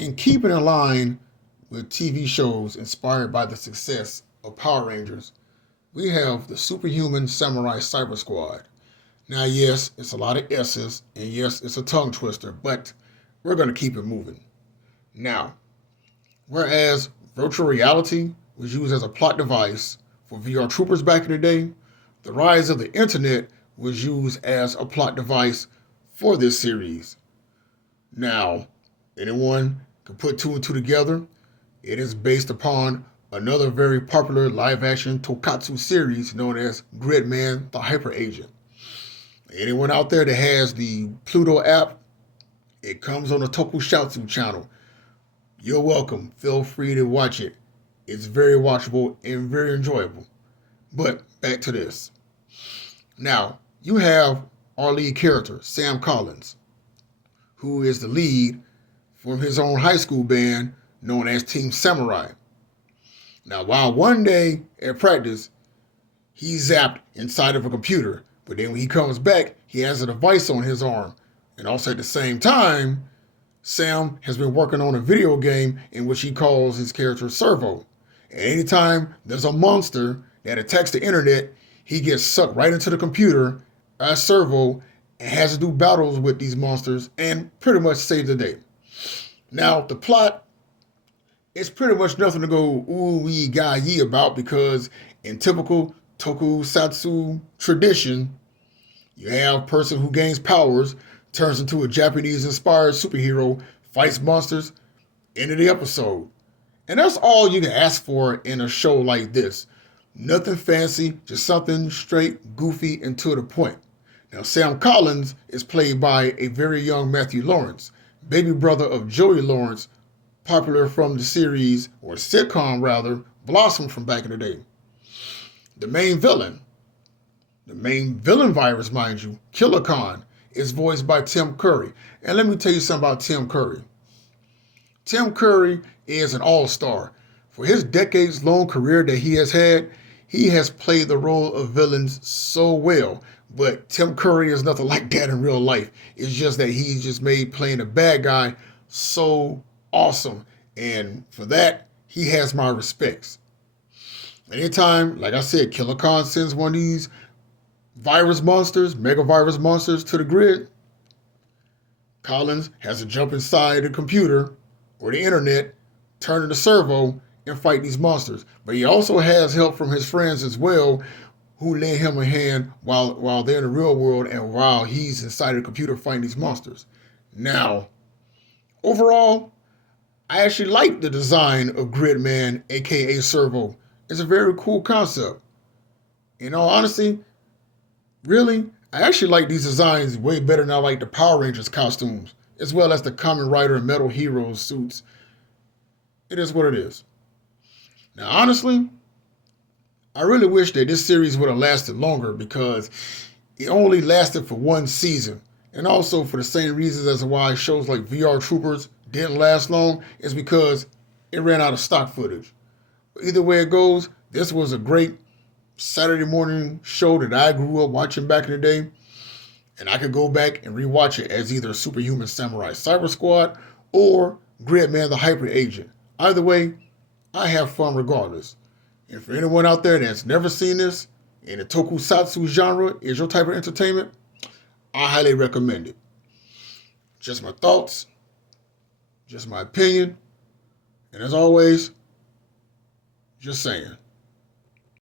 In keeping in line with TV shows inspired by the success of Power Rangers, we have the Superhuman Samurai Cyber Squad. Now, yes, it's a lot of S's, and yes, it's a tongue twister, but we're going to keep it moving. Now, whereas virtual reality was used as a plot device for VR troopers back in the day, the rise of the internet was used as a plot device for this series. Now, anyone can put two and two together. It is based upon another very popular live action tokusatsu series known as Gridman the Hyper Agent. Anyone out there that has the Pluto app, it comes on the Tokusatsu channel. You're welcome. Feel free to watch it. It's very watchable and very enjoyable. But back to this. Now, you have our lead character, Sam Collins, who is the lead from his own high school band known as Team Samurai. Now, while one day at practice, he's zapped inside of a computer, but then when he comes back, he has a device on his arm. And also at the same time, Sam has been working on a video game in which he calls his character Servo. And anytime there's a monster that attacks the internet, he gets sucked right into the computer as Servo and has to do battles with these monsters and pretty much save the day. Now, the plot is pretty much nothing to go ooh-wee ga-yee about because in typical tokusatsu tradition, you have a person who gains powers, turns into a Japanese-inspired superhero, fights monsters, end of the episode. And that's all you can ask for in a show like this. Nothing fancy, just something straight, goofy, and to the point. Now, Sam Collins is played by a very young Matthew Lawrence, baby brother of Joey Lawrence, popular from the series, or sitcom rather, Blossom from back in the day. The main villain virus, mind you, Killer Khan, is voiced by Tim Curry. And let me tell you something about Tim Curry. Tim Curry is an all-star. For his decades-long career that he has played the role of villains so well. But Tim Curry is nothing like that in real life. It's just that he's just made playing a bad guy so awesome. And for that, he has my respects. Anytime, like I said, Killer Khan sends one of these virus monsters, mega virus monsters to the grid, Collins has to jump inside the computer or the internet, turn into Servo, and fight these monsters. But he also has help from his friends as well, who lend him a hand while they're in the real world and while he's inside the computer fighting these monsters. Now, overall, I actually like the design of Gridman, aka Servo. It's a very cool concept. In all honesty, really, I actually like these designs way better than I like the Power Rangers costumes, as well as the Kamen Rider and Metal Heroes suits. It is what it is. Now, honestly, I really wish that this series would have lasted longer because it only lasted for one season. And also for the same reasons as to why shows like VR Troopers didn't last long is because it ran out of stock footage. But either way it goes, this was a great Saturday morning show that I grew up watching back in the day. And I could go back and rewatch it as either Superhuman Samurai Cyber Squad or Gridman the Hyper Agent. Either way, I have fun regardless. And for anyone out there that's never seen this, and the tokusatsu genre is your type of entertainment, I highly recommend it. Just my thoughts, just my opinion, and as always, just saying.